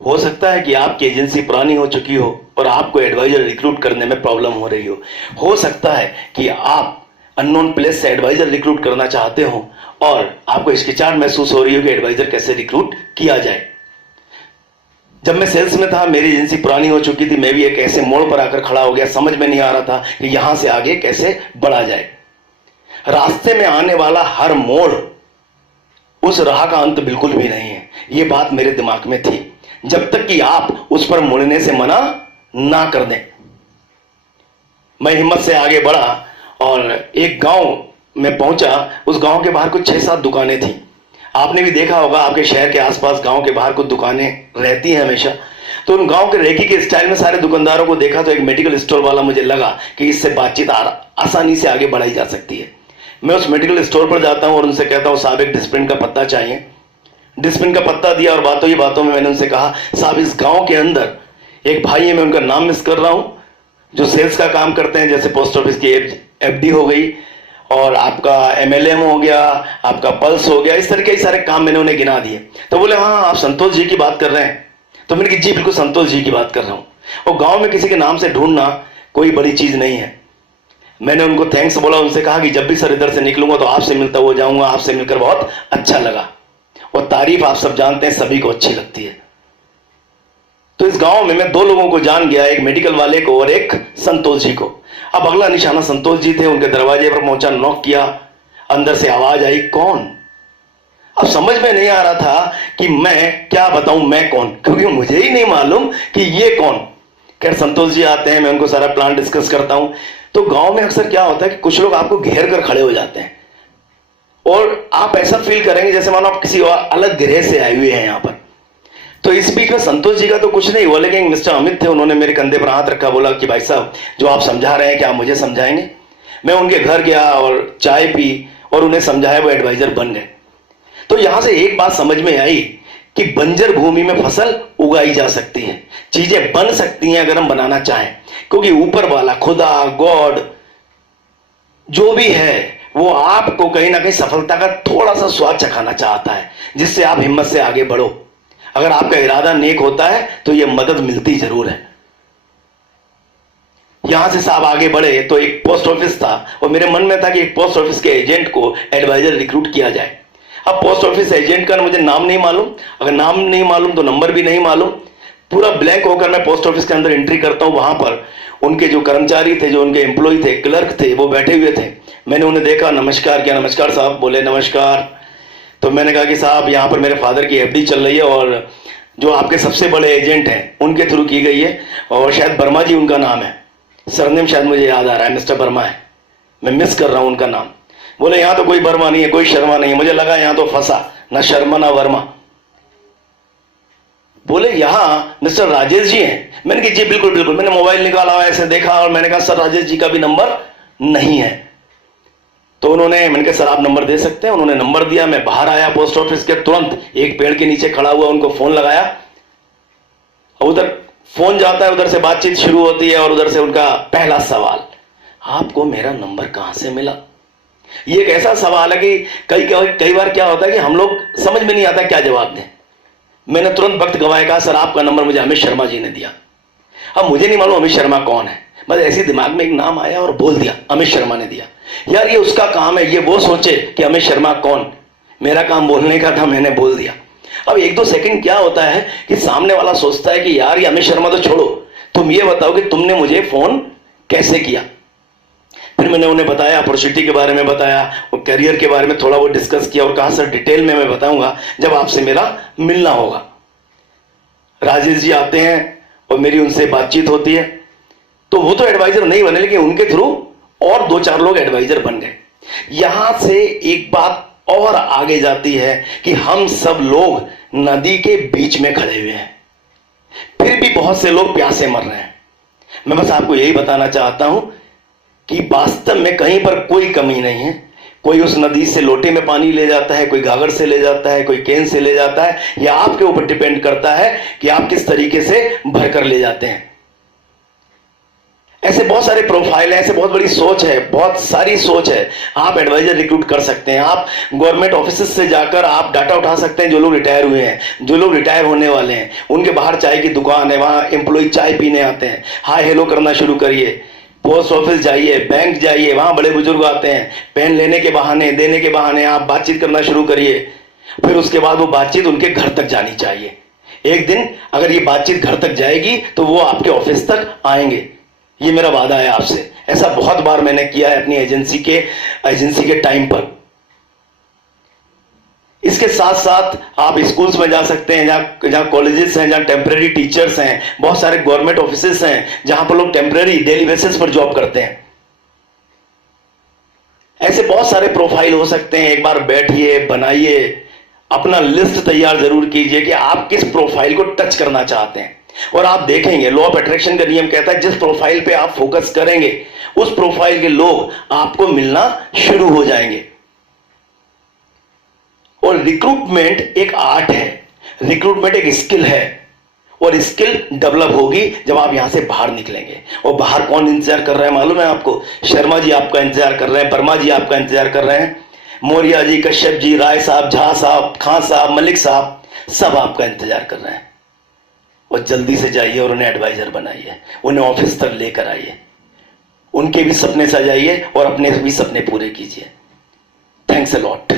हो सकता है कि आपकी एजेंसी पुरानी हो चुकी हो और आपको एडवाइजर रिक्रूट करने में प्रॉब्लम हो रही हो सकता है कि आप अननोन प्लेस से एडवाइजर रिक्रूट करना चाहते हो और आपको हिचकिचाहट महसूस हो रही हो कि एडवाइजर कैसे रिक्रूट किया जाए। जब मैं सेल्स में था, मेरी एजेंसी पुरानी हो चुकी थी, मैं भी एक ऐसे मोड़ पर आकर खड़ा हो गया, समझ में नहीं आ रहा था कि यहां से आगे कैसे बढ़ा जाए। रास्ते में आने वाला हर मोड़ उस राह का अंत बिल्कुल भी नहीं है, यह बात मेरे दिमाग में थी, जब तक कि आप उस पर मुड़ने से मना ना कर दें। मैं हिम्मत से आगे बढ़ा और एक गांव में पहुंचा। उस गांव के बाहर कुछ 6-7 दुकानें थी। आपने भी देखा होगा, आपके शहर के आसपास गांव के बाहर कुछ दुकानें रहती हैं हमेशा। तो उन गांव के रेकी के स्टाइल में सारे दुकानदारों को देखा तो एक मेडिकल स्टोर वाला मुझे लगा कि इससे बातचीत आसानी से आगे बढ़ाई जा सकती है। मैं उस मेडिकल स्टोर पर जाता हूं और उनसे कहता हूं, साहब एक डिस्प्रिन का पत्ता चाहिए। डिस्प्रिन का पत्ता दिया और बातों ही बातों में मैंने उनसे कहा, साहब इस गांव के अंदर एक भाई है, मैं उनका नाम मिस कर रहा हूं, जो सेल्स का काम करते हैं, जैसे पोस्ट ऑफिस की एफडी हो गई और आपका एमएलएम हो गया, आपका पल्स हो गया, इस तरह के सारे काम मैंने उन्हें गिना दिए। तो बोले, हाँ आप संतोष जी की बात कर रहे हैं? तो मैंने कहा जी बिल्कुल संतोष जी की बात कर रहा हूं। और गांव में किसी के नाम से ढूंढना कोई बड़ी चीज नहीं है। मैंने उनको थैंक्स बोला, उनसे कहा कि जब भी सर इधर से निकलूंगा तो आपसे मिलता हुआ जाऊंगा, आपसे मिलकर बहुत अच्छा लगा। और तारीफ आप सब जानते हैं सभी को अच्छी लगती है। तो इस गांव में मैं 2 लोगों को जान गया, एक मेडिकल वाले को और एक संतोष जी को। अब अगला निशाना संतोष जी थे। उनके दरवाजे पर पहुंचा, नॉक किया, अंदर से आवाज आई, कौन? अब समझ में नहीं आ रहा था कि मैं क्या बताऊं, मैं कौन, क्योंकि मुझे ही नहीं मालूम कि ये कौन। खैर संतोष जी आते हैं, मैं उनको सारा प्लान डिस्कस करता हूं। तो गांव में अक्सर क्या होता है कि कुछ लोग आपको घेर कर खड़े हो जाते हैं और आप ऐसा फील करेंगे जैसे मानो आप किसी और अलग ग्रह से आए हुए हैं यहां पर। तो इस बीच में संतोष जी का तो कुछ नहीं हुआ, लेकिन मिस्टर अमित थे, उन्होंने मेरे कंधे पर हाथ रखा, बोला कि भाई साहब जो आप समझा रहे हैं क्या आप मुझे समझाएंगे? मैं उनके घर गया और चाय पी और उन्हें समझाया, वो एडवाइजर बन गए। तो यहां से एक बात समझ में आई कि बंजर भूमि में फसल उगाई जा सकती है, चीजें बन सकती हैं अगर हम बनाना चाहें, क्योंकि ऊपर वाला खुदा गॉड जो भी है वो आपको कहीं ना कहीं सफलता का थोड़ा सा स्वाद चखाना चाहता है, जिससे आप हिम्मत से आगे बढ़ो। अगर आपका इरादा नेक होता है तो यह मदद मिलती जरूर है। यहां से साहब आगे बढ़े तो एक पोस्ट ऑफिस था और मेरे मन में था कि एक पोस्ट ऑफिस के एजेंट को एडवाइजर रिक्रूट किया जाए। अब पोस्ट ऑफिस एजेंट का मुझे नाम नहीं मालूम, अगर नाम नहीं मालूम तो नंबर भी नहीं मालूम। पूरा ब्लैंक होकर मैं पोस्ट ऑफिस के अंदर एंट्री करता हूं। वहां पर उनके जो कर्मचारी थे, जो उनके एम्प्लॉय थे, क्लर्क थे, वो बैठे हुए थे। मैंने उन्हें देखा, नमस्कार किया। नमस्कार साहब। बोले नमस्कार। तो मैंने कहा कि साहब यहाँ पर मेरे फादर की एफडी चल रही है और जो आपके सबसे बड़े एजेंट हैं उनके थ्रू की गई है, और शायद वर्मा जी उनका नाम है, सरनेम शायद मुझे याद आ रहा है, मिस्टर वर्मा है, मैं मिस कर रहा हूं उनका नाम। बोले यहाँ तो कोई वर्मा नहीं है, कोई शर्मा नहीं है। मुझे लगा यहाँ तो फंसा, ना शर्मा ना वर्मा। बोले यहाँ मिस्टर राजेश जी हैं। मैंने कहा जी बिल्कुल बिल्कुल। मैंने मोबाइल निकाला, ऐसे देखा और मैंने कहा सर राजेश जी का भी नंबर नहीं है। तो उन्होंने, मैंने कहा सर आप नंबर दे सकते हैं? उन्होंने नंबर दिया। मैं बाहर आया पोस्ट ऑफिस के, तुरंत एक पेड़ के नीचे खड़ा हुआ, उनको फोन लगाया। उधर फोन जाता है, उधर से बातचीत शुरू होती है और उधर से उनका पहला सवाल, आपको मेरा नंबर कहां से मिला? ये एक ऐसा सवाल है कि कई बार क्या होता है कि हम लोग समझ में नहीं आता क्या जवाब दें। मैंने तुरंत वक्त गंवाया, कहा सर आपका नंबर मुझे अमित शर्मा जी ने दिया। अब मुझे नहीं मालूम अमित शर्मा कौन है, बस ऐसे दिमाग में एक नाम आया और बोल दिया, अमित शर्मा ने दिया। यार ये उसका काम है, ये वो सोचे कि अमित शर्मा कौन, मेरा काम बोलने का था, मैंने बोल दिया। अब 1-2 सेकंड क्या होता है कि सामने वाला सोचता है कि यार ये अमित शर्मा तो छोड़ो, तुम ये बताओ कि तुमने मुझे फोन कैसे किया। फिर मैंने उन्हें बताया, अपॉर्चुनिटी के बारे में बताया और करियर के बारे में थोड़ा वो डिस्कस किया और कहा सर डिटेल में मैं बताऊंगा जब आपसे मेरा मिलना होगा। राजेश जी आते हैं और मेरी उनसे बातचीत होती है। तो वो तो एडवाइजर नहीं बने, लेकिन उनके थ्रू और 2-4 लोग एडवाइजर बन गए। यहां से एक बात और आगे जाती है कि हम सब लोग नदी के बीच में खड़े हुए हैं, फिर भी बहुत से लोग प्यासे मर रहे हैं। मैं बस आपको यही बताना चाहता हूं कि वास्तव में कहीं पर कोई कमी नहीं है। कोई उस नदी से लोटे में पानी ले जाता है, कोई गागर से ले जाता है, कोई कैन से ले जाता है। यह आपके ऊपर डिपेंड करता है कि आप किस तरीके से भरकर ले जाते हैं। ऐसे बहुत सारे प्रोफाइल है, ऐसे बहुत बड़ी सोच है, बहुत सारी सोच है। आप एडवाइजर रिक्रूट कर सकते हैं। आप गवर्नमेंट ऑफिस से जाकर आप डाटा उठा सकते हैं। जो लोग रिटायर हुए हैं, जो लोग रिटायर होने वाले हैं, उनके बाहर चाय की दुकान है, वहां एम्प्लॉय चाय पीने आते हैं। हाय हेलो करना शुरू करिए। पोस्ट ऑफिस जाइए, बैंक जाइए, वहां बड़े बुजुर्ग आते हैं। पेन लेने के बहाने, देने के बहाने आप बातचीत करना शुरू करिए। फिर उसके बाद वो बातचीत उनके घर तक जानी चाहिए। एक दिन अगर ये बातचीत घर तक जाएगी तो वो आपके ऑफिस तक आएंगे। ये मेरा वादा है आपसे। ऐसा बहुत बार मैंने किया है अपनी एजेंसी के टाइम पर। इसके साथ साथ आप स्कूल्स में जा सकते हैं, जहां कॉलेजेस हैं, जहां टेम्परेरी टीचर्स हैं। बहुत सारे गवर्नमेंट ऑफिसेस हैं जहां पर लोग टेम्परेरी डेली बेसिस पर जॉब करते हैं। ऐसे बहुत सारे प्रोफाइल हो सकते हैं। एक बार बैठिए, बनाइए, अपना लिस्ट तैयार जरूर कीजिए कि आप किस प्रोफाइल को टच करना चाहते हैं। और आप देखेंगे, लॉ ऑफ अट्रैक्शन का नियम कहता है जिस प्रोफाइल पे आप फोकस करेंगे उस प्रोफाइल के लोग आपको मिलना शुरू हो जाएंगे। और रिक्रूटमेंट एक आर्ट है, रिक्रूटमेंट एक स्किल है, और स्किल डेवलप होगी जब आप यहां से बाहर निकलेंगे। और बाहर कौन इंतजार कर रहा है मालूम है आपको? शर्मा जी आपका इंतजार कर रहे हैं, वर्मा जी आपका इंतजार कर रहे हैं, मौर्या जी, कश्यप जी, राय साहब, झा साहब, खां साहब, मलिक साहब, सब आपका इंतजार कर रहे हैं। और जल्दी से जाइए और उन्हें एडवाइजर बनाइए, उन्हें ऑफिस तक लेकर आइए, उनके भी सपने सजाइए और अपने भी सपने पूरे कीजिए। Thanks a lot.